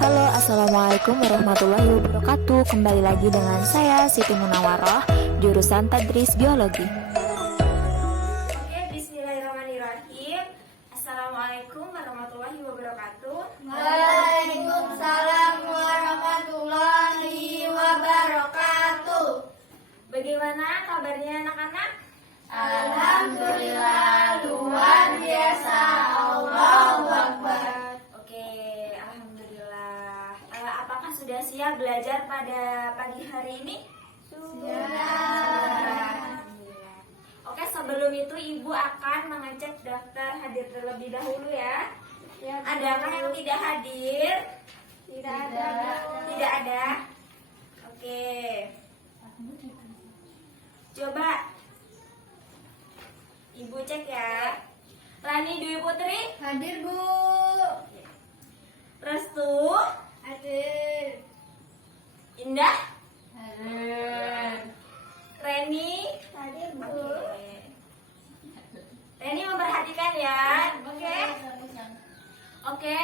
Halo, assalamualaikum warahmatullahi wabarakatuh. Kembali lagi dengan saya Siti Munawaroh, jurusan Tadris Biologi. Oke, bismillahirrahmanirrahim. Assalamualaikum warahmatullahi wabarakatuh. Waalaikumsalam warahmatullahi wabarakatuh. Bagaimana kabarnya anak-anak? Alhamdulillah, luar biasa. Allahu Akbar. Oke, alhamdulillah. Apakah sudah siap belajar pada pagi hari ini? Alhamdulillah. Oke, sebelum itu Ibu akan mengecek daftar hadir terlebih dahulu ya. Adakah yang tidak hadir? Tidak ada. Tidak ada. Oke. Coba Ibu cek ya. Rani Dwi Putri, Hadir, Bu. Restu, Hadir. Indah, Hadir. Reni. Hadir, Oke. Reni memperhatikan ya. Oke. Oke.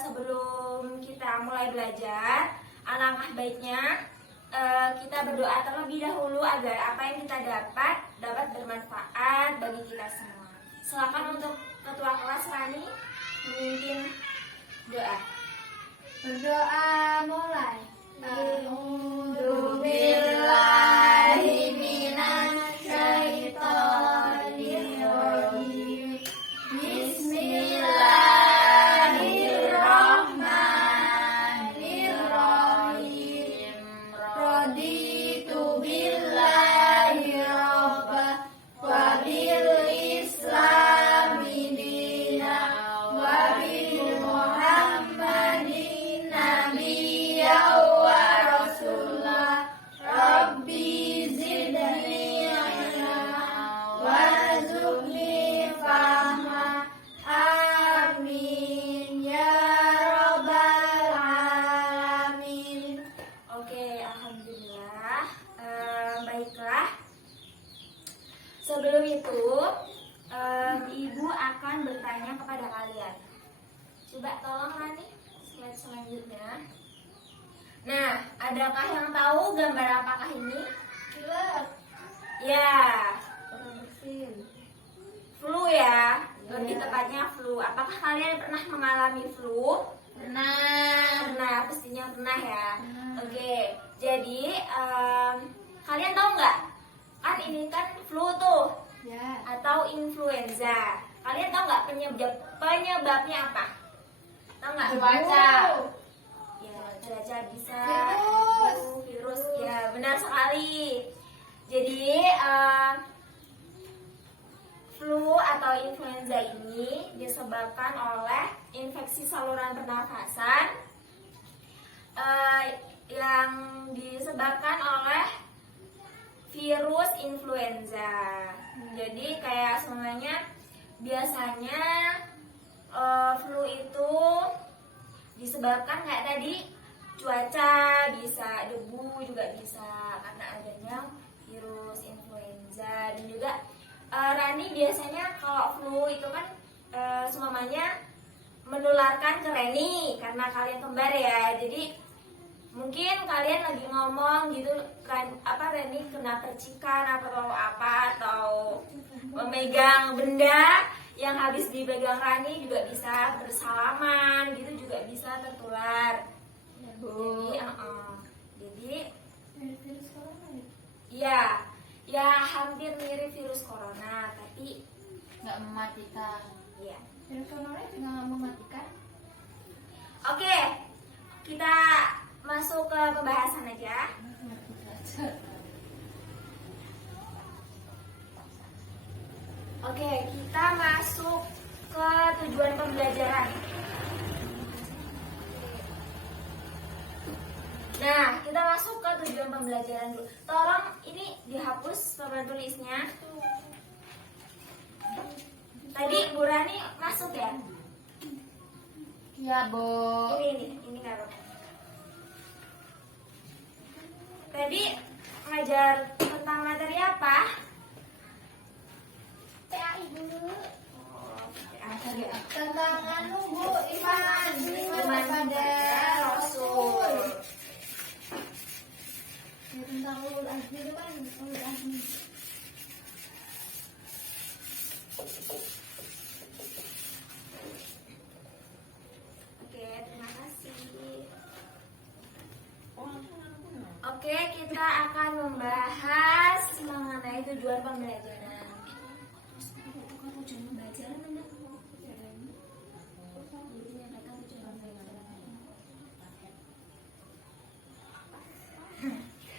Sebelum kita mulai belajar, alangkah baiknya kita berdoa terlebih dahulu agar apa yang kita dapat bermanfaat bagi kita semua. Silakan untuk ketua kelas Rani memimpin doa. Berdoa mulai. A'udzu billahi minasyaitonir rajim. Bismillahirrahmanirrahim. Raditu billahi rabba wa bil islami dina wa bi Muhammadin nabiyya wa rasulah. Rabbi zidni ilma warzuqni fahma. Amin ya rabbal alamin. Oke, alhamdulillah. Baiklah. Sebelum itu, Ibu akan bertanya kepada kalian. Coba tolong Rani, slide selanjutnya. Nah, adakah yang tahu gambar apakah ini? Ya, flu ya. Lebih tepatnya flu. Apakah kalian pernah mengalami flu? Pernah, pastinya pernah ya. Oke, jadi kalian tahu nggak? Kan ini kan flu tuh Ya. atau influenza. Kalian tahu nggak penyebabnya apa? Tahu nggak? Cuaca. Ya, cuaca bisa. Virus. Virus, ya benar sekali. Jadi flu atau influenza ini disebabkan oleh infeksi saluran pernafasan yang disebabkan oleh virus influenza. Jadi kayak semuanya biasanya flu itu disebabkan kayak tadi cuaca, bisa debu juga bisa karena adanya virus influenza. Dan juga Rani biasanya kalau flu itu kan semuanya menularkan ke Reni karena kalian kembar ya. Jadi mungkin kalian lagi ngomong gitu Reni kena percikan atau memegang benda yang habis dipegang Rani juga bisa bersalaman gitu, juga bisa tertular. Jadi ya hampir mirip virus corona tapi Nggak mematikan. ya. Virus corona juga nggak mematikan. Oke, kita masuk ke pembahasan aja. Oke, kita masuk ke tujuan pembelajaran. Nah, kita masuk ke tujuan pembelajaran dulu. Tolong ini dihapus papan tulisnya. Tadi Bu Rani masuk ya? Iya, Bu. Ini nggak. Tadi ngajar tentang materi apa? PAI dulu. Oh, Tentang anu Bu, iman pada di depan udah. Oke, terima kasih. Oke, kita akan membahas mengenai tujuan pembelajaran. Tujuan pembelajaran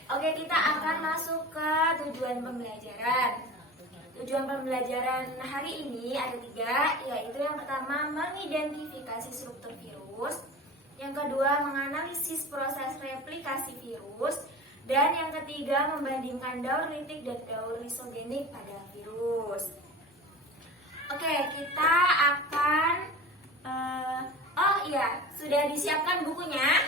Oke, kita akan masuk ke tujuan pembelajaran. Tujuan pembelajaran hari ini ada 3, yaitu yang pertama mengidentifikasi struktur virus, yang kedua menganalisis proses replikasi virus, dan yang ketiga membandingkan daur litik dan daur lisogenik pada virus. Oke, kita akan sudah disiapkan bukunya?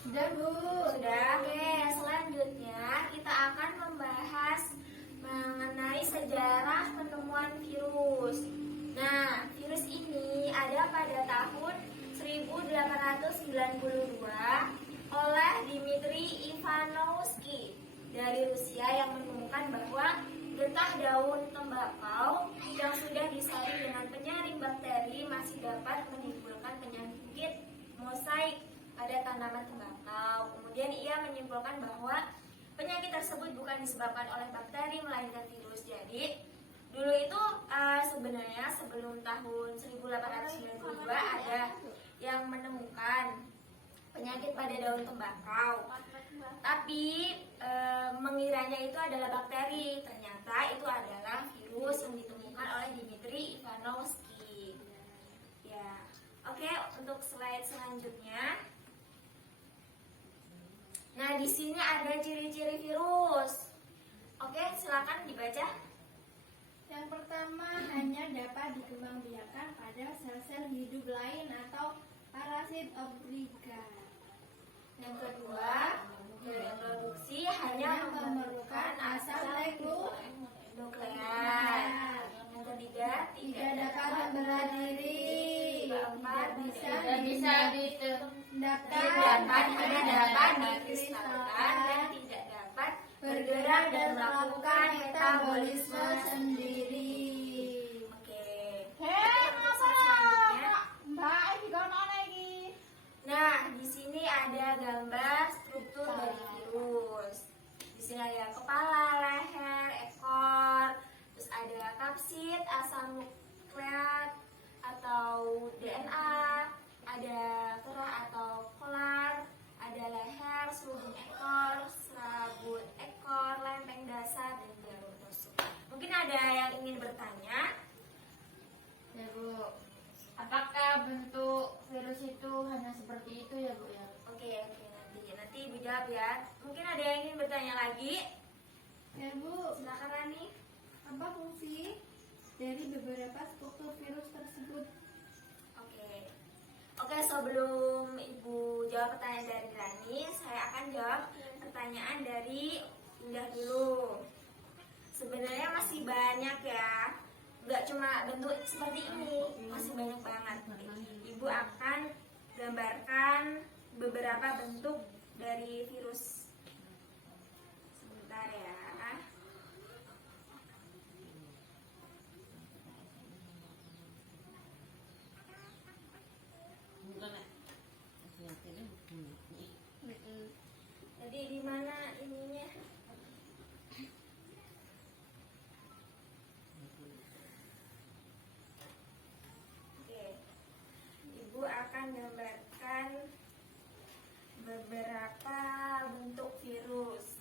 Sudah, Bu. Sudah. Oke, selanjutnya kita akan membahas mengenai sejarah penemuan virus. Nah, virus ini ada pada tahun 1892 oleh Dmitri Ivanovsky dari Rusia yang menemukan bahwa getah daun tembakau yang sudah disaring dengan penyaring bakteri masih dapat menimbulkan penyakit mosaik pada tanaman tembakau. Kemudian ia menyimpulkan bahwa penyakit tersebut bukan disebabkan oleh bakteri melainkan virus. Jadi dulu itu sebenarnya sebelum tahun 1892 ada yang menemukan penyakit pada daun tembakau, tapi mengiranya itu adalah bakteri. Ternyata itu adalah virus yang ditemukan oleh Dmitri Ivanovsky. Ya, oke, untuk slide selanjutnya. Nah, di sini ada ciri-ciri virus. Oke, silakan dibaca. Yang pertama, hanya dapat dikembangbiakan pada sel-sel hidup lain atau parasit obligat. Yang kedua, reproduksi hanya memerlukan asal nuklear. Yang ketiga, Tidak dapat membelah diri. keempat, Tidak bisa tidak dapat dikristalkan dan tidak dapat bergerak dan melakukan metabolisme sendiri. Oke. Selanjutnya. Nah, di sini ada gambar struktur dari virus. Di sini ada kepala, leher, ekor, terus ada kapsid, asam nukleat atau DNA, ada kerah atau kolar, ada leher, selubung ekor, serabut ekor, lempeng dasar, dan jalur tusuk. Mungkin ada yang ingin bertanya? Ya, Bu. Apakah bentuk virus itu hanya seperti itu ya, Bu ya? Oke, nanti Ibu jawab ya. Mungkin ada yang ingin bertanya lagi? Ya, Bu. Silakan Rani. Apa fungsi dari beberapa struktur virus tersebut? Oke, sebelum Ibu jawab pertanyaan dari Rani, saya akan jawab pertanyaan dari Indah dulu. Sebenarnya masih banyak ya, nggak cuma bentuk seperti ini, masih banyak banget. Ibu akan gambarkan beberapa bentuk dari virus. Sebentar ya. Jadi di mana ininya? Oke. Ibu akan gambarkan beberapa bentuk virus.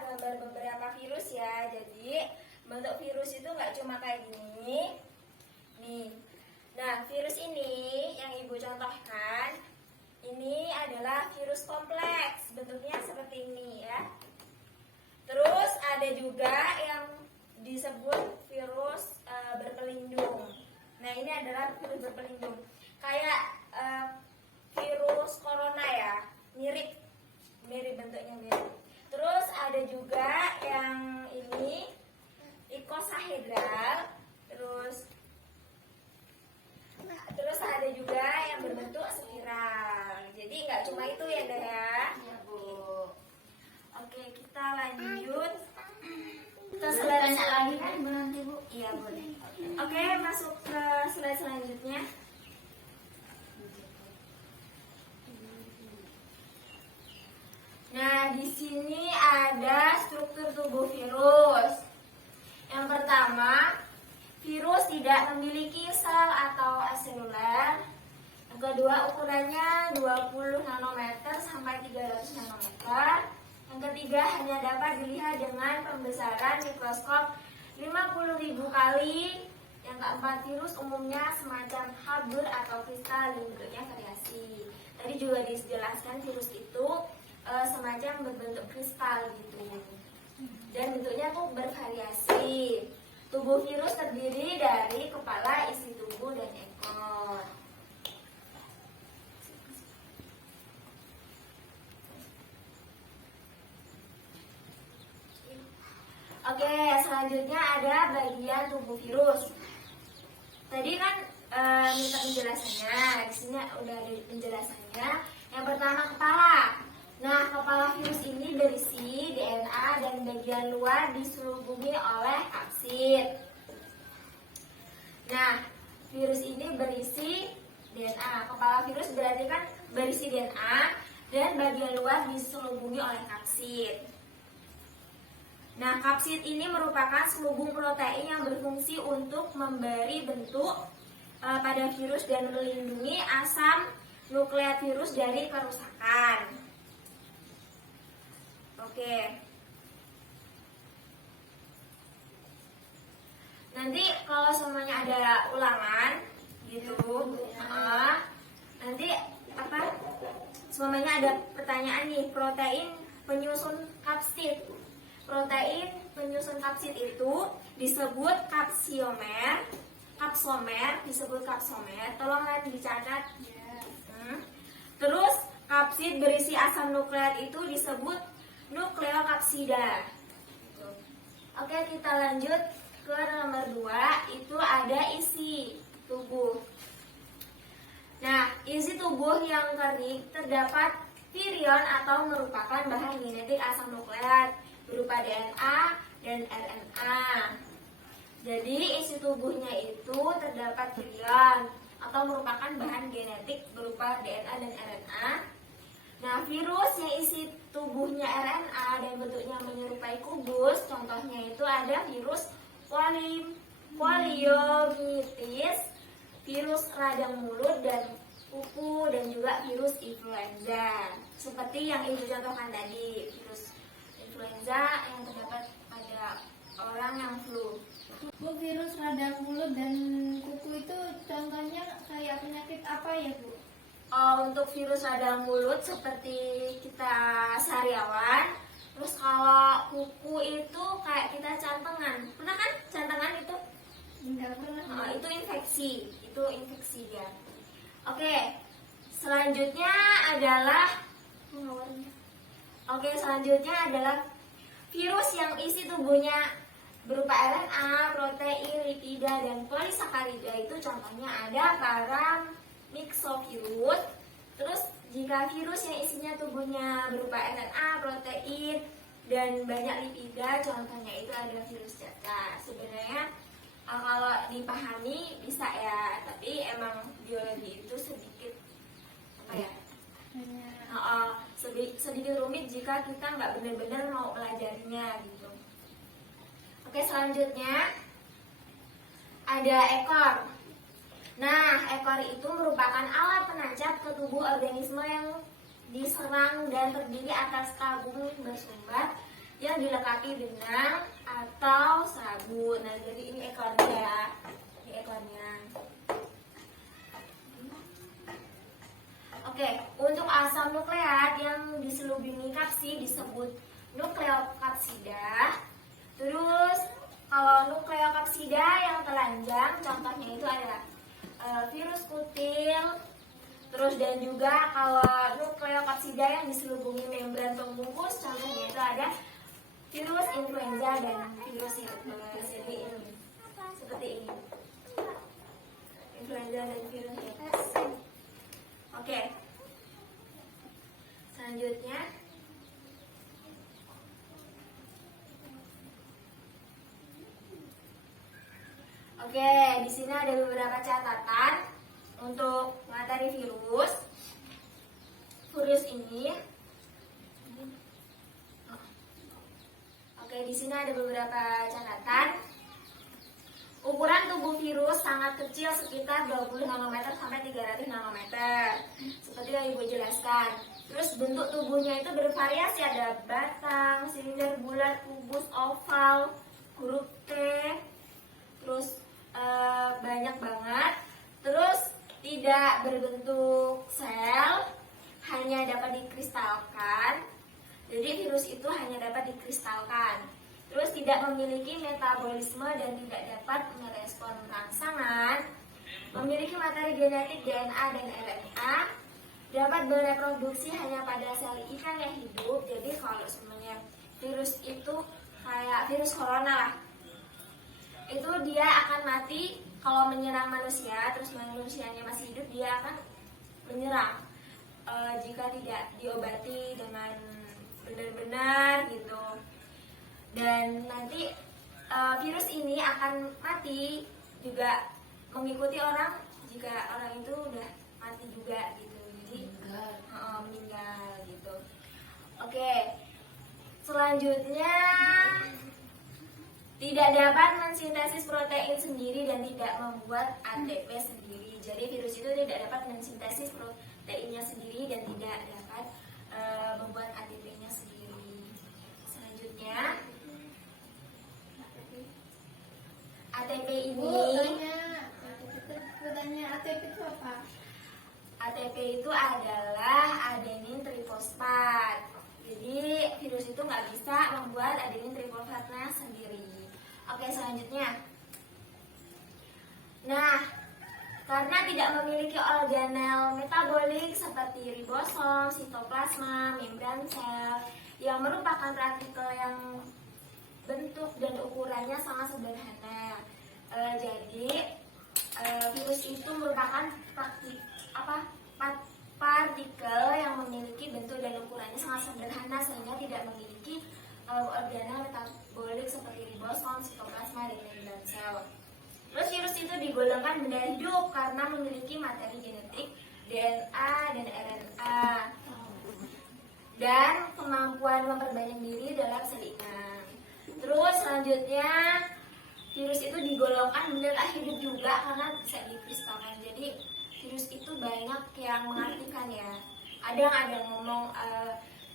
gambar beberapa virus ya. Jadi bentuk virus itu nggak cuma kayak gini. Nih. Nah, virus ini yang Ibu contohkan, ini adalah virus kompleks. Bentuknya seperti ini ya. Terus ada juga yang disebut virus berpelindung. Nah, ini adalah virus berpelindung. Kayak virus corona ya, mirip bentuknya mirip. Terus ada juga yang ini icosahedral. Terus ada juga yang berbentuk spiral. Jadi nggak cuma itu ya, Dah ya. Iya, Bu. Oke, kita lanjut ke Terus slide tanya lagi kan Bu nanti, Bu? Iya, boleh. Oke, masuk ke slide selanjutnya. Nah, di sini ada struktur tubuh virus. Yang pertama, virus tidak memiliki sel atau aseluler. Yang kedua, ukurannya 20 nanometer sampai 300 nanometer. Yang ketiga, hanya dapat dilihat dengan pembesaran mikroskop 50.000 kali. Yang keempat, virus umumnya semacam habur atau kristal, bentuknya variasi. Tadi juga dijelaskan virus itu semacam berbentuk kristal gitu. Dan bentuknya tuh bervariasi. Tubuh virus terdiri dari kepala, isi tubuh, dan ekor. Oke, selanjutnya ada bagian tubuh virus. Tadi kan minta penjelasannya. Di sini udah ada penjelasannya. Yang pertama, kepala. Nah, kepala virus ini berisi DNA dan bagian luar diselubungi oleh kapsid. Nah, virus ini berisi DNA. Kepala virus berarti kan berisi DNA dan bagian luar diselubungi oleh kapsid. Nah, kapsid ini merupakan selubung protein yang berfungsi untuk memberi bentuk pada virus dan melindungi asam nukleat virus dari kerusakan. Oke. Nanti kalau semuanya ada ulangan gitu, nanti semuanya ada pertanyaan nih, protein penyusun kapsid. Protein penyusun kapsid itu disebut kapsomer. Kapsomer disebut kapsomer. Tolong dicatat. Terus kapsid berisi asam nukleat itu disebut nukleokapsida. Oke, kita lanjut ke nomor 2. Itu ada isi tubuh. Nah, isi tubuh yang kering terdapat virion atau merupakan bahan genetik asam nukleat berupa DNA dan RNA. Jadi isi tubuhnya itu terdapat virion atau merupakan bahan genetik berupa DNA dan RNA. Nah, virus yang isi tubuhnya RNA dan bentuknya menyerupai kubus, contohnya itu ada virus poliomielitis, virus radang mulut dan kuku, dan juga virus influenza. Seperti yang Ibu contohkan tadi, virus influenza yang terdapat pada orang yang flu. Bu, virus radang mulut dan kuku itu contohnya kayak penyakit apa ya, Bu? Untuk virus radang mulut seperti kita sehariawan. Terus kalau kuku itu kayak kita cantengan. Pernah kan cantengan itu? Enggak pernah. Itu infeksi dia. Oke, selanjutnya adalah virus yang isi tubuhnya berupa RNA, protein, lipida, dan polisakarida. Itu contohnya ada paramyxovirus. Terus jika virus yang isinya tubuhnya berupa RNA, protein, dan banyak lipida, contohnya itu ada virus cacar. Sebenarnya kalau dipahami bisa ya, tapi emang biologi itu sedikit sedikit rumit jika kita nggak benar-benar mau pelajarinya gitu. Oke, selanjutnya ada ekor. Nah, ekor itu merupakan alat penancap ke tubuh organisme yang diserang dan terdiri atas tabung bersumbat yang dilengkapi benang atau sabun. Nah, jadi ini ekornya ya. Ini ekornya. Oke, untuk asam nukleat yang diselubungi kapsid disebut nukleokapsida. Terus kalau nukleokapsida yang telanjang, contohnya itu adalah virus kutil. Terus dan juga kalau nukleokapsida yang diselubungi membran pembungkus, contohnya itu ada virus influenza dan virus herpes. Jadi ini seperti ini, influenza dan virus herpes. Oke, selanjutnya oke, di sini ada beberapa catatan untuk materi virus. Virus ini. Oke, di sini ada beberapa catatan. Ukuran tubuh virus sangat kecil, sekitar 20 nanometer sampai 300 nanometer. Seperti yang Ibu jelaskan. Terus bentuk tubuhnya itu bervariasi, ada batang, silinder, bulat, kubus, oval, huruf T. Terus banyak banget. Terus tidak berbentuk sel, hanya dapat dikristalkan. Jadi virus itu hanya dapat dikristalkan. Terus tidak memiliki metabolisme dan tidak dapat merespon rangsangan. Memiliki materi genetik DNA dan RNA. Dapat bereproduksi hanya pada sel ikan yang hidup. Jadi kalau sebenarnya virus itu kayak virus corona lah, itu dia akan mati kalau menyerang manusia. Terus manusianya masih hidup, dia akan menyerang jika tidak diobati dengan benar-benar gitu. Dan nanti virus ini akan mati juga mengikuti orang jika orang itu udah mati juga gitu. Jadi meninggal gitu. Oke, selanjutnya tidak dapat mensintesis protein sendiri dan tidak membuat ATP sendiri. Jadi virus itu tidak dapat mensintesis proteinnya sendiri dan tidak dapat membuat ATP-nya sendiri. Selanjutnya, ATP ini. Tanya ATP itu apa? ATP itu adalah adenin trifosfat. Jadi virus itu nggak bisa membuat adenin trifosfatnya sendiri. Oke, selanjutnya. Nah, karena tidak memiliki organel metabolik seperti ribosom, sitoplasma, membran sel, yang merupakan partikel yang bentuk dan ukurannya sangat sederhana. Jadi virus itu merupakan partikel yang memiliki bentuk dan ukurannya sangat sederhana sehingga tidak memiliki organel metabolik seperti ribosom, sitoplasma, dan membran sel. Terus virus itu digolongkan benda hidup karena memiliki materi genetik DNA dan RNA dan kemampuan memperbanyak diri dalam sel inang. Terus selanjutnya virus itu digolongkan benda tak hidup juga karena bisa dikristalkan. Jadi virus itu banyak yang mengartikan ya. Ada yang ngomong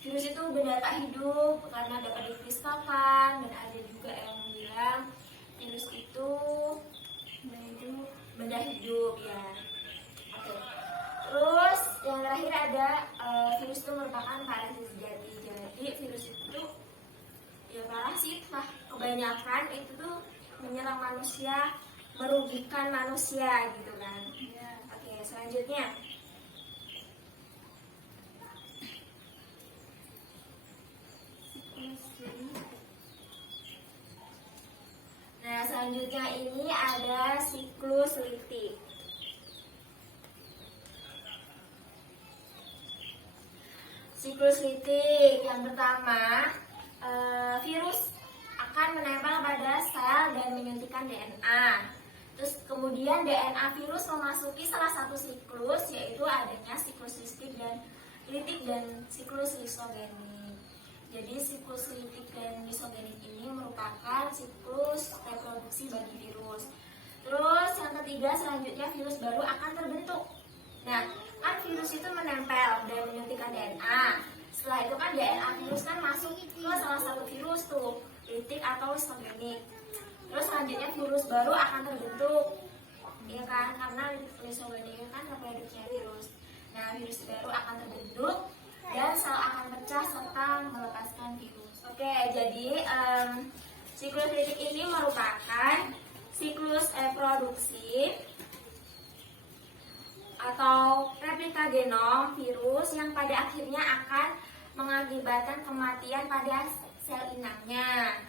virus itu benda tak hidup karena dapat dikristalkan, dan ada juga yang bilang virus itu benda hidup ya. Oke. Terus yang terakhir ada virus itu merupakan parasit sejati. Jadi virus itu ya parasit lah, kebanyakan itu tuh menyerang manusia, merugikan manusia gitu kan. Oke, selanjutnya. Nah, selanjutnya ini ada siklus litik. Siklus litik yang pertama, virus akan menempel pada sel dan menyuntikkan DNA. Terus kemudian DNA virus memasuki salah satu siklus, yaitu adanya siklus litik dan siklus lisogenik. Jadi siklus litik dan lisogenik ini merupakan siklus reproduksi bagi virus. Terus yang ketiga, selanjutnya virus baru akan terbentuk. Nah, kan virus itu menempel dan menyuntikkan DNA. Setelah itu kan DNA virus kan masuk ke salah satu virus tuh, litik atau lisogenik. Terus selanjutnya virus baru akan terbentuk, ya kan, karena lisogenik itu kan reproduknya virus. Nah, virus baru akan terbentuk dan sel akan pecah serta melepaskan virus. Oke, jadi siklus litik ini merupakan siklus reproduksi atau replika genom virus yang pada akhirnya akan mengakibatkan kematian pada sel inangnya.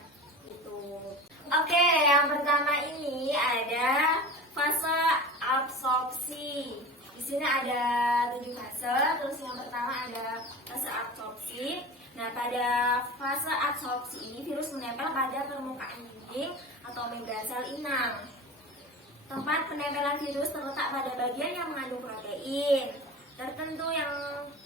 Gitu. Oke, yang pertama ini ada fase absorpsi. Di sini ada 7 fase. Terus yang pertama ada fase absorpsi. Nah, pada fase absorpsi ini virus menempel pada permukaan dinding atau membran sel inang. Tempat penempelan virus terletak pada bagian yang mengandung protein tertentu yang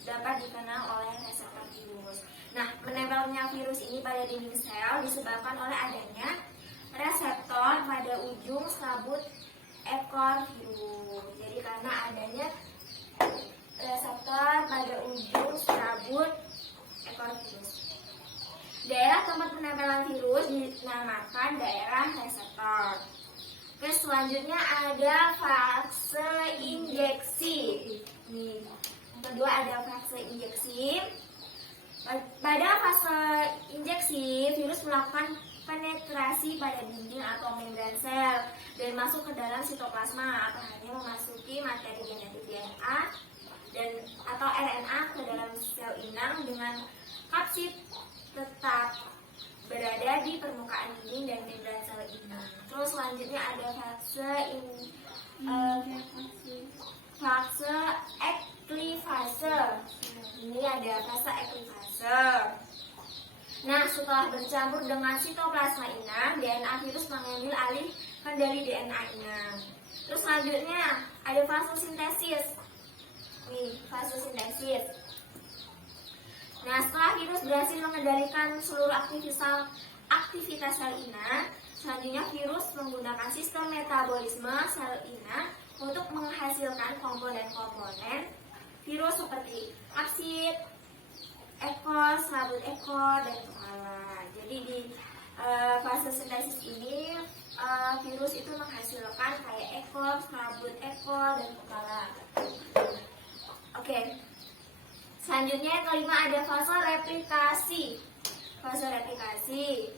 dapat dikenal oleh reseptor virus. Nah, menempelnya virus ini pada dinding sel disebabkan oleh adanya reseptor pada ujung serabut ekor virus. Jadi karena adanya reseptor pada ujung serabut ekor virus. Daerah tempat penempelan virus dinamakan daerah reseptor. Oke, selanjutnya ada fase injeksi. Nih, yang kedua ada fase injeksi. Pada fase injeksi, virus melakukan penetrasi pada dinding atau membran sel dan masuk ke dalam sitoplasma atau hanya memasuki materi genetik DNA dan atau RNA ke dalam sel inang dengan kapsid tetap berada di permukaan dinding dan membran sel inang. Terus selanjutnya ada fase eklifase. Ini ada fase eklifase. Nah, setelah bercampur dengan sitoplasma inang, DNA virus mengambil alih kendali DNA inang. Terus selanjutnya ada fase sintesis. Nih, fase sintesis. Nah, setelah virus berhasil mengendalikan seluruh aktivitas sel inang, selanjutnya virus menggunakan sistem metabolisme sel inang untuk menghasilkan komponen-komponen virus seperti kapsid, ekor, serabut ekor, dan kepala. Jadi di fase sintesis ini virus itu menghasilkan kayak ekor, serabut ekor, dan kepala. Oke. Selanjutnya yang kelima ada fase replikasi. Fase replikasi.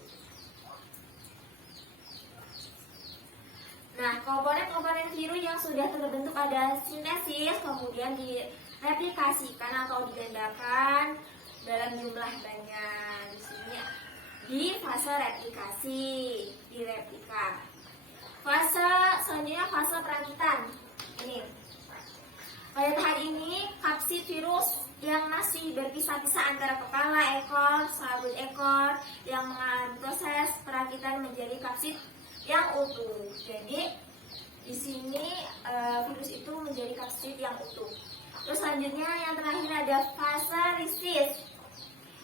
Nah, komponen-komponen virus yang sudah terbentuk pada sintesis kemudian direplikasikan atau digandakan dalam jumlah banyak. Di sini di fase replikasi, direplika. Fase selanjutnya fase perakitan. Ini. Pada tahap ini kapsid virus yang masih berpisah-pisah antara kepala ekor, serabut ekor yang mengalami proses perakitan menjadi kapsid yang utuh. Jadi di sini virus itu menjadi kapsid yang utuh. Terus selanjutnya yang terakhir ada fase lisis.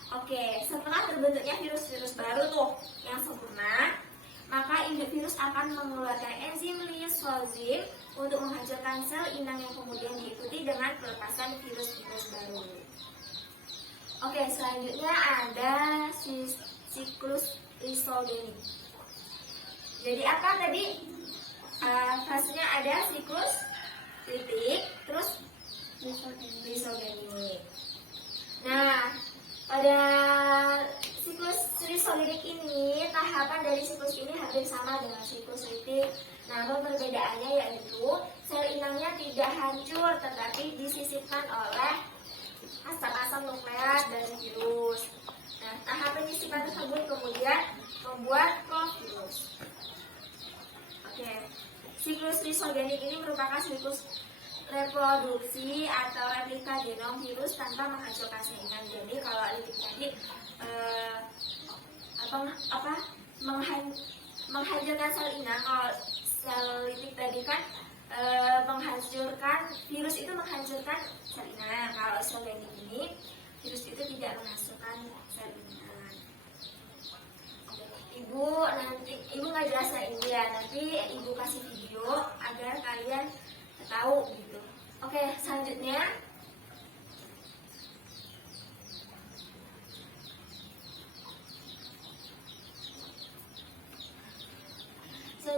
Oke, setelah terbentuknya virus-virus baru tuh yang sempurna, maka induk virus akan mengeluarkan enzim lisozim untuk menghancurkan sel inang yang kemudian diikuti dengan pelepasan virus-virus baru. Oke, selanjutnya ada siklus lisogenik. Jadi apa tadi? Fasenya ada siklus litik, terus lisogenik. Nah, pada siklus lisogenik ini, tahapan dari siklus ini hampir sama dengan siklus litik. Namun perbedaannya yaitu sel inangnya tidak hancur tetapi disisipkan oleh asam-asam nukleat dari virus. Nah, tahap penyisipan tersebut kemudian membuat provirus. Oke, siklus lisogenik ini merupakan siklus reproduksi atau replika genom virus tanpa menghancurkan sel inang. Jadi kalau litik tadi menghancurkan sel inang, kalau sel litik tadi kan menghancurkan virus itu menghancurkan sel inang. Kalau lisogenik ini virus itu tidak menghancurkan sel inang. Ibu nggak jelasnya ini ya, nanti ibu kasih video agar kalian tahu gitu. Oke, selanjutnya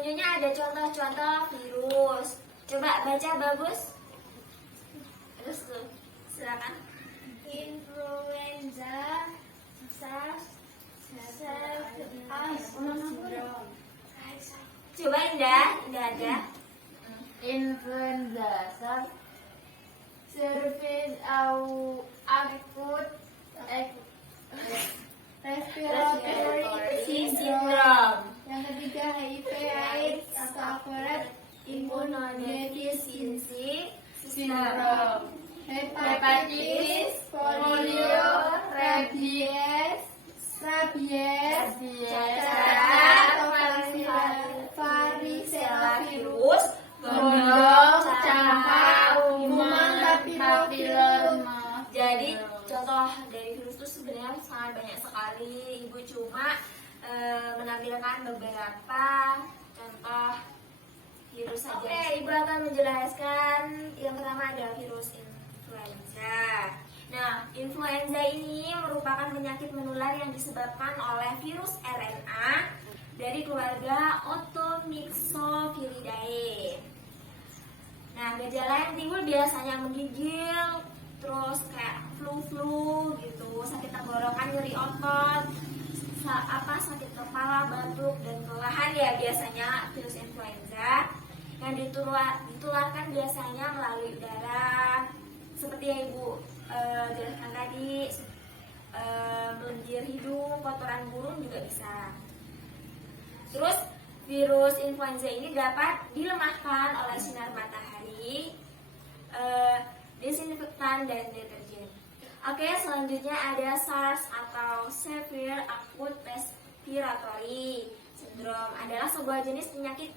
selanjutnya ada contoh-contoh virus. Coba baca bagus. Terus tuh, silakan. Influenza, SARS, Coba Indah ada. influenza, SARS, service acute respiratory syndrome. Yang ketiga HIV/AIDS atau acquired immunodeficiency syndrome. Hepatitis, polio, rabies, cacar, varicella virus, gondong, campak, kuman papiloma. Jadi contoh dari virus itu sebenarnya sangat banyak sekali. Ibu cuma menampilkan beberapa contoh virus saja. Oke, Ibu akan menjelaskan yang pertama adalah virus influenza. Nah, influenza ini merupakan penyakit menular yang disebabkan oleh virus RNA dari keluarga Otomyxoviridae. Nah, gejala yang timbul biasanya menggigil, terus kayak flu gitu, sakit tenggorokan, nyeri otot, sakit kepala, batuk, dan kelelahan ya biasanya virus influenza yang ditularkan biasanya melalui udara seperti yang Ibu jelaskan tadi, melendir hidung, kotoran burung juga bisa. Terus virus influenza ini dapat dilemahkan oleh sinar matahari, desinfektan, dan deterjen. Oke, selanjutnya ada SARS atau Severe Acute Respiratory Syndrome, adalah sebuah jenis penyakit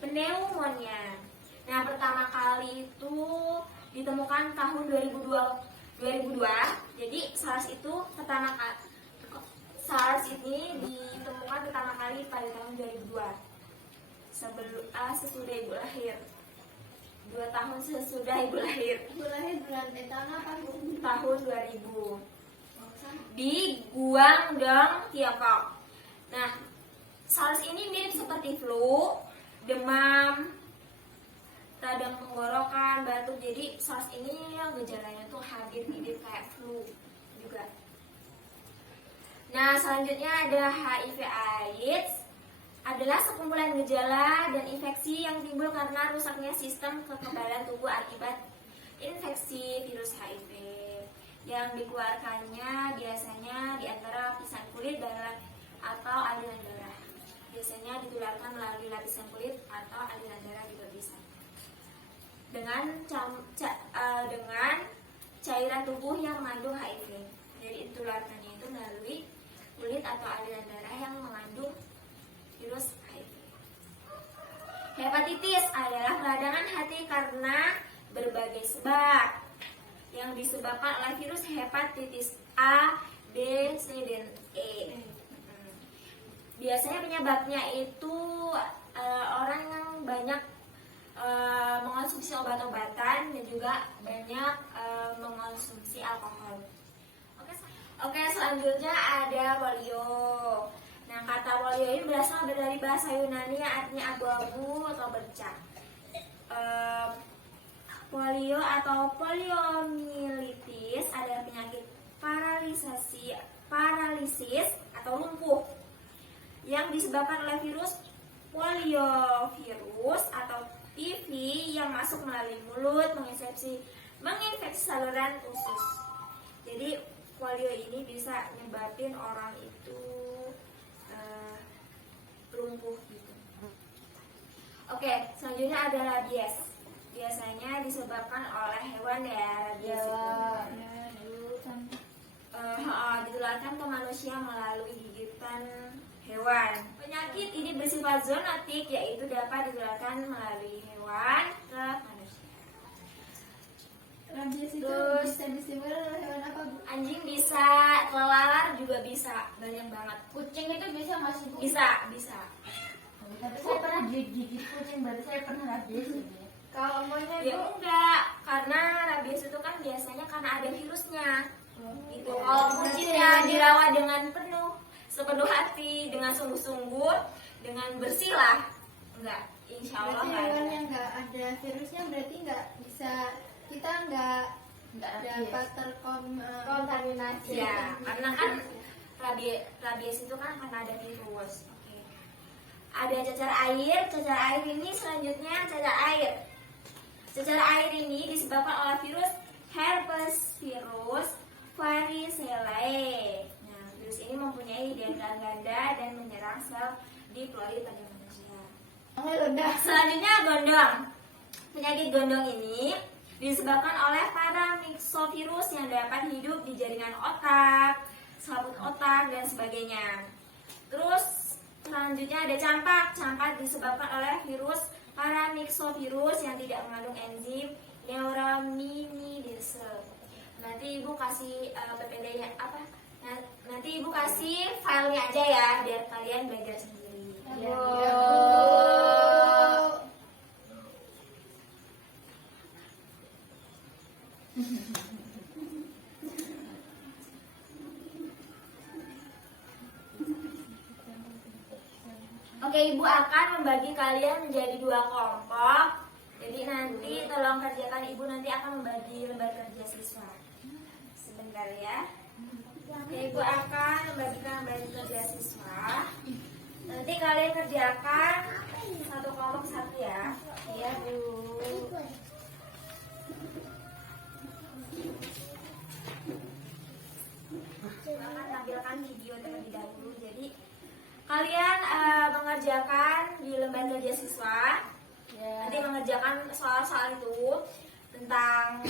pneumonia. Nah, pertama kali itu ditemukan tahun 2002. Jadi SARS itu SARS ini ditemukan pertama kali pada tahun 2002. Sesudah Ibu lahir. 2 tahun sesudah Ibu lahir. Ibu lahir bulan tahun apa? Tahun 2000. Di Guangdong, Tiongkok. Nah, SARS ini mirip seperti flu, demam, radang tenggorokan, batuk. Jadi SARS ini gejalanya tuh hampir mirip kayak flu juga. Nah, selanjutnya ada HIV/AIDS, adalah sekumpulan gejala dan infeksi yang timbul karena rusaknya sistem kekebalan tubuh akibat infeksi virus HIV. Yang dikeluarkannya biasanya di antara lapisan kulit, darah, atau aliran darah. Biasanya ditularkan melalui lapisan kulit atau aliran darah juga bisa. Dengan cairan tubuh yang mengandung HIV. Jadi ditularkannya itu melalui kulit atau aliran darah yang mengandung virus HIV. Hepatitis adalah peradangan hati karena berbagai sebab yang disebabkan oleh virus hepatitis A, B, C, dan E. Biasanya penyebabnya itu orang yang banyak mengonsumsi obat-obatan dan juga banyak mengonsumsi alkohol. Oke, selanjutnya ada polio. Nah, kata polio ini berasal dari bahasa Yunani yang artinya abu-abu atau bercak. Polio atau poliomyelitis adalah penyakit paralisis atau lumpuh yang disebabkan oleh virus poliovirus atau PV yang masuk melalui mulut, menginfeksi saluran usus. Jadi polio ini bisa nyebabin orang itu lumpuh gitu. Oke, selanjutnya ada rabies. Biasanya disebabkan oleh hewan ya, rabies ditularkan ke manusia melalui gigitan hewan. Penyakit ini bersifat zoonotik, yaitu dapat ditularkan melalui hewan ke manusia. Rabies itu Terus, bisa ditimbul oleh hewan apa, Bu? Anjing bisa, kelelawar juga bisa, banyak banget. Kucing itu bisa masih, Bu? Bisa. Tapi saya pernah gigit kucing, berarti saya pernah rabies ini. Kalau monyet Ya itu enggak, karena rabies itu kan biasanya karena ada virusnya. Gitu. Kalau kucingnya dirawat dengan sepenuh hati, dengan sungguh-sungguh, dengan bersih lah. Enggak, insya Allah Berarti nggak hewan ada. yang nggak ada virusnya berarti nggak bisa, kita nggak dapat Kontaminasi. Ya, karena kan rabies itu kan karena ada virus. Oke. Ada cacar air. Cacar air ini selanjutnya cacar air. Cacar air ini disebabkan oleh virus herpes virus varicella. Nah, virus ini mempunyai DNA ganda dan menyerang sel diploid pada manusia. Selanjutnya gondong. Penyakit gondong ini disebabkan oleh paramyxovirus yang dapat hidup di jaringan otak, selaput otak, dan sebagainya. Terus selanjutnya ada campak. Campak disebabkan oleh virus paramyxovirus yang tidak mengandung enzim neuraminidase. Nanti ibu kasih PPD-nya apa? Nanti ibu kasih filenya aja ya, biar kalian belajar sendiri. Oke, ibu akan membagi kalian menjadi 2 kelompok. Jadi nanti tolong kerjakan, ibu nanti akan membagi lembar kerja siswa. Sebentar ya. Oke, ibu akan membagikan lembar kerja siswa. Nanti kalian kerjakan 1 kelompok 1 ya. Iya, Bu. Silakan tampilkan video terlebih dahulu. Jadi kalian mengerjakan di lembar kerja siswa. Nanti mengerjakan soal-soal itu tentang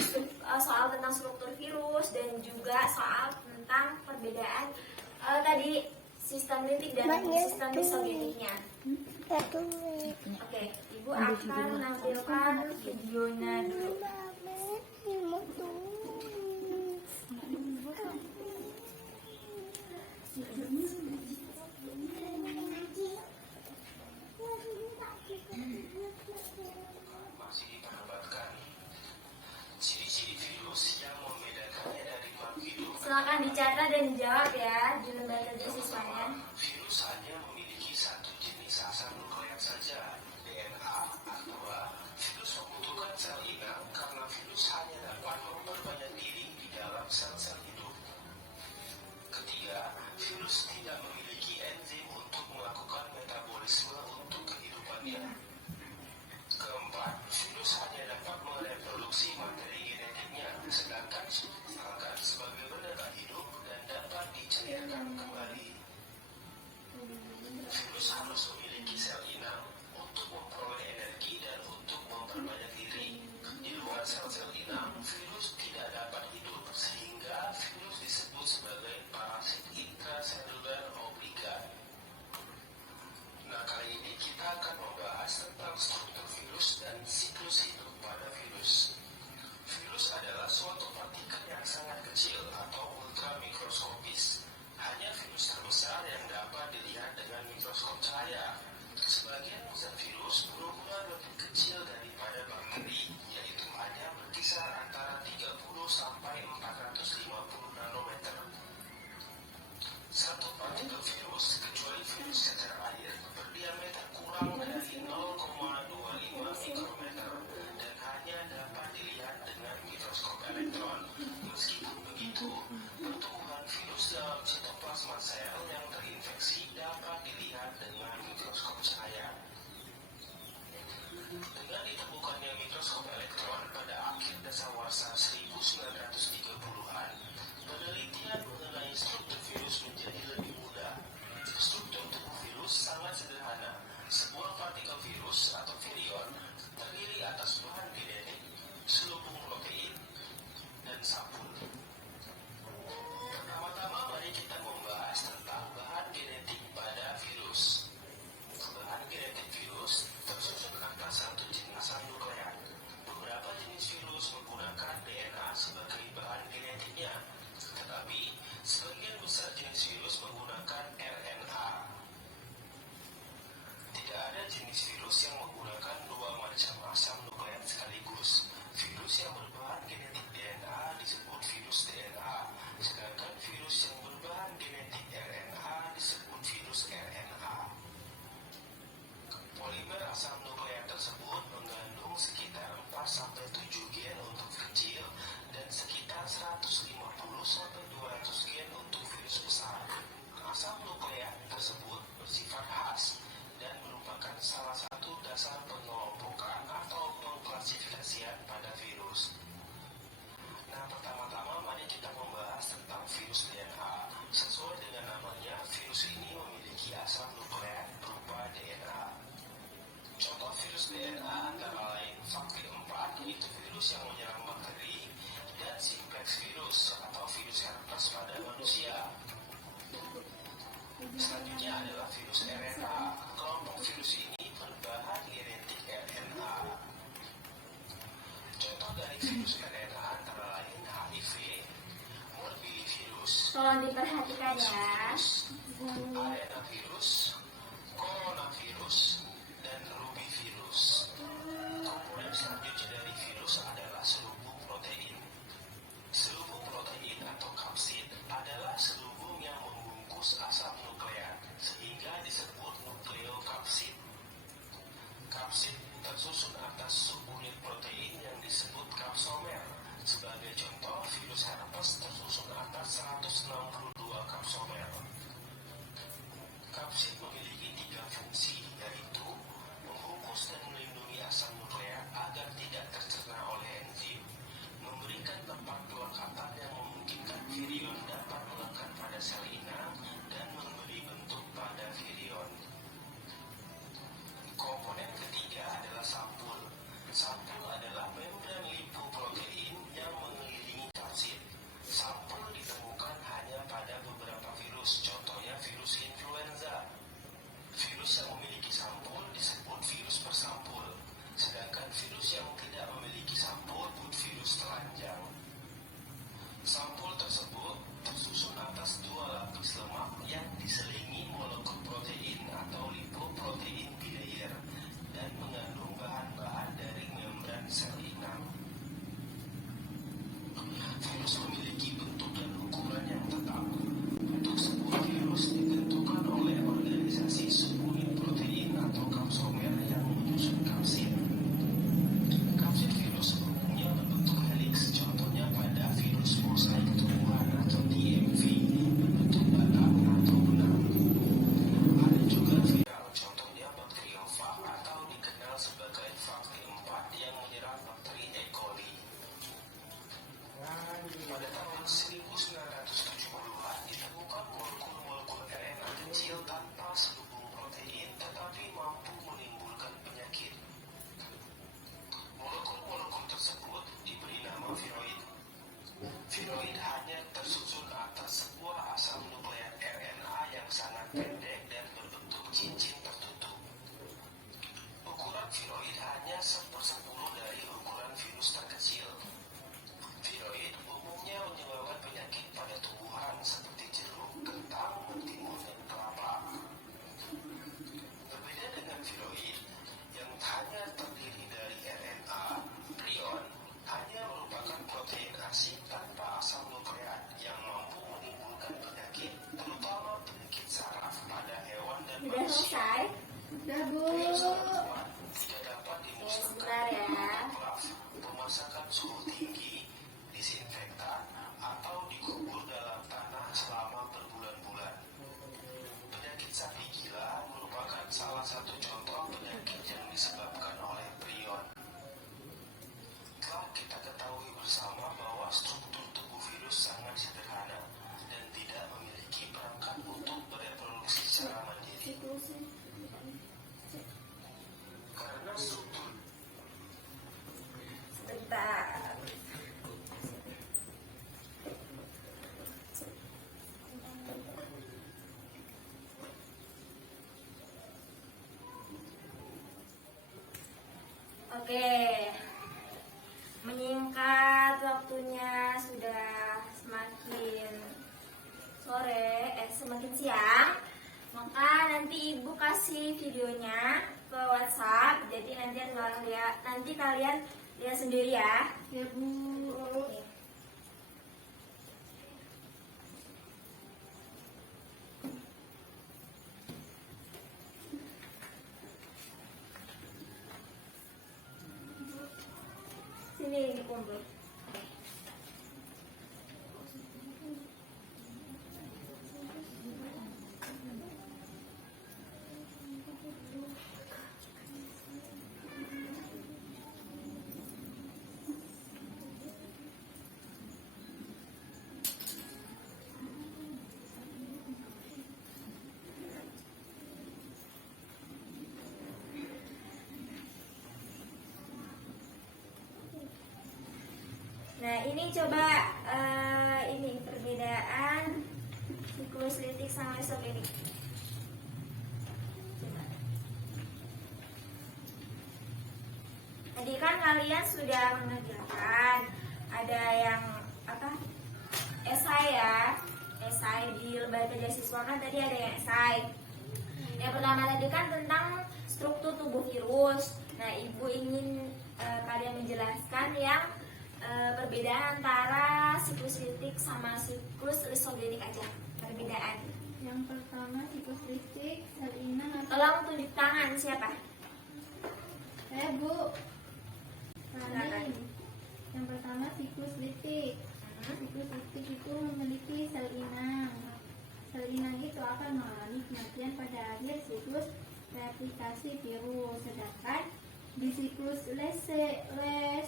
soal tentang struktur virus dan juga soal tentang perbedaan tadi sistem litik dan sistem isogeniknya. Oke, ibu akan menampilkan videonya dulu. Masih diperdebatkan ciri-ciri virus yang membedakannya dari makhluk hidup. Silakan dicatat dan dijawab ya di lembar kerja siswanya. Virus hanya memiliki satu jenis asal nukleat saja, DNA, atau virus membutuhkan sel inang karena virus hanya dapat memperbanyak diri di dalam sel-sel hidup. Ketiga, virus tidak memiliki enzim untuk melakukan metabolisme untuk kehidupannya. Keempat, virus hanya dapat mereproduksi materi genetiknya, sedangkan sebagai benda tak hidup dan dapat dicairkan kembali. Virus harus memiliki sel inang untuk memperoleh energi dan untuk memperbanyak diri. Di luar sel-sel inang, virus tidak dapat hidup sehingga Tolong diperhatikan ya. Adenavirus, coronavirus, dan rubivirus. Komponen selanjutnya dari virus adalah selubung protein. Selubung protein atau kapsid adalah selubung yang membungkus asam nukleat sehingga disebut nukleokapsid. Kapsid tersusun atas subunit protein yang disebut kapsomer. Sebagai contoh, virus herpes tersusun atas 162 kapsomer. Kapsid memiliki 3 fungsi, yaitu membungkus dan melindungi asam nukleat agar tidak tercerna oleh enzim, memberikan tempat pelekatan yang memungkinkan virion dapat melekat pada sel inang, dan memberi bentuk pada virion. Komponen ketiga adalah sampul. Sampul adalah membran lipoprotein yang mengelilingi kapsid. Sampul ditemukan hanya pada beberapa virus, contohnya virus influenza. Virus yang memiliki sampul disebut virus bersampul, sedangkan virus yang tidak memiliki sampul disebut virus telanjang. Sampul tersebut tersusun atas 2 lapis lemak yang diselingi molekul protein atau lipoprotein bilayer dan mengandung bahan-bahan dari membran sel inang. Virus memiliki bentuk dan ukuran yang tetap. Bentuk sebuah virus ditentukan oleh organisasi subunit protein atau kapsomer yang menyusun kapsid. Kapsid virus umumnya berbentuk heliks, contohnya pada virus mosaik tumbuhan atau DMV berbentuk batang atau benang. Ada juga viral, contohnya bakteriofag atau dikenal sebagai fag T4 yang menyerang bakteri E. coli. Pada tahun 1970-an ditemukan molekul-molekul RNA kecil tanpa selubung protein tetapi mampu menimbulkan penyakit. Molekul-molekul tersebut diberi nama viroid. Viroid hanya tersusun atas sebuah asam nukleat RNA yang sangat pendek dan berbentuk cincin tertutup. Ukuran viroid hanya 1/10 dari ukuran virus terkecil. Viroid umumnya menyebabkan penyakit pada tumbuhan seperti jeruk, kentang, mentimun, dan kelapa. Berbeda dengan viroid yang hanya terdiri dari RNA, prion hanya merupakan protein asing tanpa asam nukleat yang mampu menimbulkan penyakit, terutama penyakit saraf pada hewan dan Sudah manusia. selesai? Udah, Bu. Virus tersebut tidak dapat dimusnahkan sebentar ya. dengan autoklaf, pemasakan suhu tinggi, disinfektan, atau dikubur dalam tanah selama berbulan-bulan. Penyakit sapi gila merupakan salah satu contoh penyakit yang disebabkan oleh prion. Telah kita ketahui bersama bahwa struktur tubuh virus sangat sederhana dan tidak memiliki perangkat untuk bereproduksi secara mandiri. Karena struktur Sebentar. Oke, menyingkat waktunya sudah semakin semakin siang, maka nanti ibu kasih videonya ke WhatsApp. Jadi nanti kalian lihat sendiri ya. Ya, Bu. Oke. Sini dikumpul. Nah, ini coba ini perbedaan siklus litik sama isop ini. Tadi kan kalian sudah mengerjakan, ada yang esai ya, esai. lembar kerja siswa kan tadi ada yang esai. Yang pertama tadi kan tentang struktur tubuh virus. Nah, Ibu ingin kalian menjelaskan yang perbedaan antara siklus litik sama siklus lisogenik aja. Perbedaan. Yang pertama siklus litik, sel inang atau Tolong tunjuk tangan siapa? Bu. Silakan. Rani. Yang pertama siklus litik. Siklus litik itu memiliki sel inang. Sel inang itu akan mengalami kematian pada akhir siklus replikasi virus. Sedangkan di siklus lisogenik,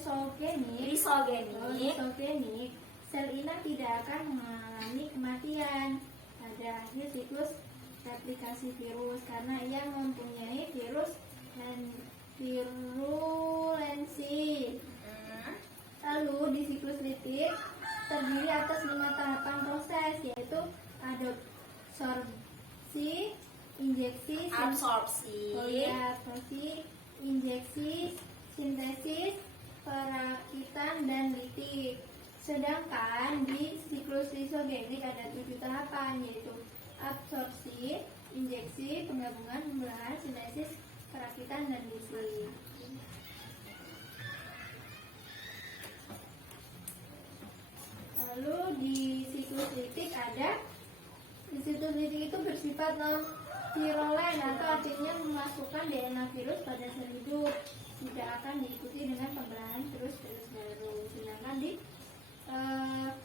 sel inang tidak akan mengalami kematian pada akhir siklus replikasi virus karena ia mempunyai virus dan virulensi. Lalu di siklus litik terdiri atas 5 tahapan proses, yaitu absorpsi, injeksi, injeksi, sintesis, perakitan, dan litik. Sedangkan di siklus lisogenik ada 7 tahapan, yaitu absorpsi, injeksi, penggabungan, pembelahan, sintesis, perakitan, dan litik. Lalu di siklus litik itu bersifat non-virulen atau artinya memasukkan DNA virus pada sel hidup, tidak akan diikuti dengan pembelahan virus baru. Sedangkan di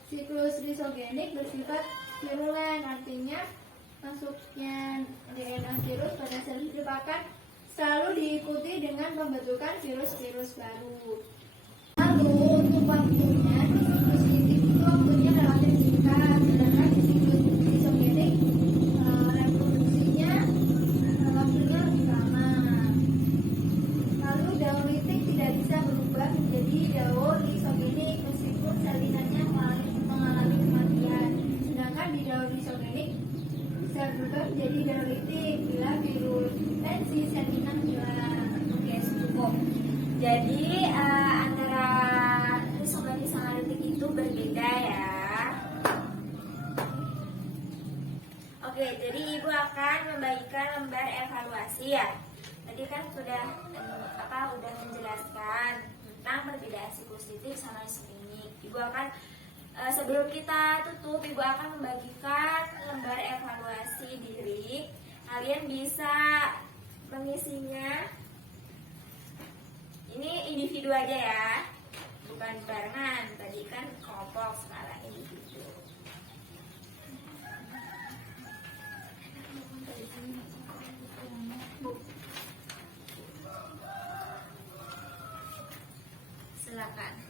siklus lisogenik bersifat virulen, artinya masuknya DNA virus pada sel hidup akan selalu diikuti dengan pembentukan virus-virus baru. Lalu untuk waktunya di siklus litik itu waktunya relatif singkat, sedangkan di siklus lisogenik reproduksinya waktunya lebih lama. Lalu daun litik tidak bisa berubah menjadi daun lisogenik meskipun sel inangnya mengalami kematian. Sedangkan di daun lisogenik bisa berubah menjadi daun litik bila virulensi sel inang hilang. Oke, cukup. Jadi antara lisogenik sama litik itu berbeda ya. Oke, jadi Ibu akan membagikan lembar evaluasi ya. Tadi kan sudah udah menjelaskan tentang perbedaan siklus litik sama lisogenik. Ibu akan sebelum kita tutup, Ibu akan membagikan lembar evaluasi diri. Kalian bisa mengisinya. Ini individu aja ya, bukan barengan. Tadi kan kelompok, sekarang individu. Silakan.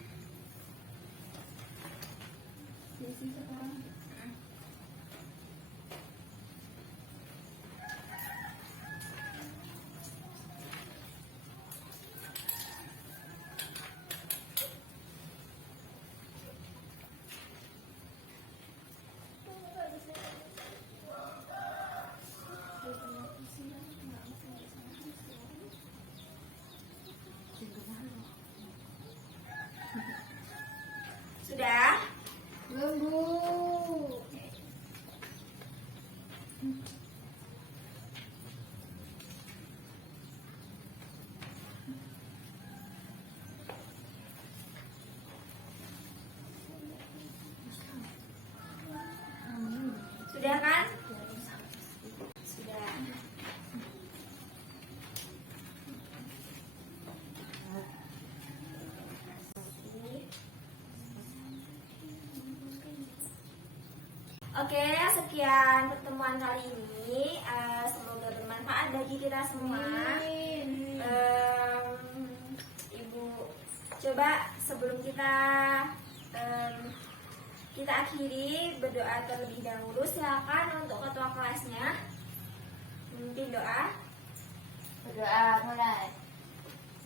Sudah? Belum, Bu. Sudah kan? Sudah. Oke, sekian pertemuan kali ini. Semoga bermanfaat bagi kita semua. Ibu, coba sebelum kita akhiri berdoa terlebih dahulu. Silakan untuk ketua kelasnya memimpin doa. Berdoa mulai.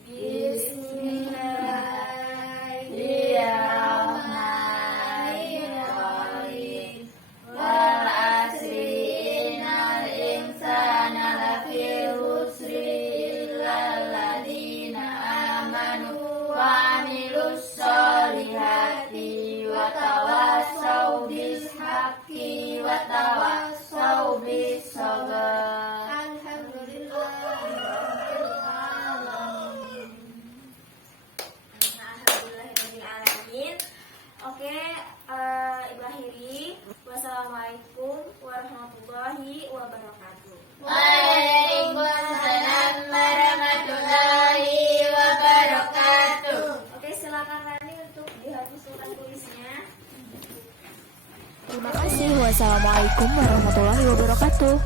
Bismillahirrahmanirrahim. Wal asri innal insana lafi khusri illal ladzina amanu wa amilus solihati wa tawassaw bil haqqi wa tawassaw bisawab. Alhamdulillahirrahmanirrahim. Oke, Ibu akhiri. Wassalamualaikum warahmatullahi wabarakatuh. Waalaikumsalam warahmatullahi wabarakatuh. Oke, silakan Rani untuk dihapuskan tulisnya. Terima kasih. Wassalamualaikum warahmatullahi wabarakatuh.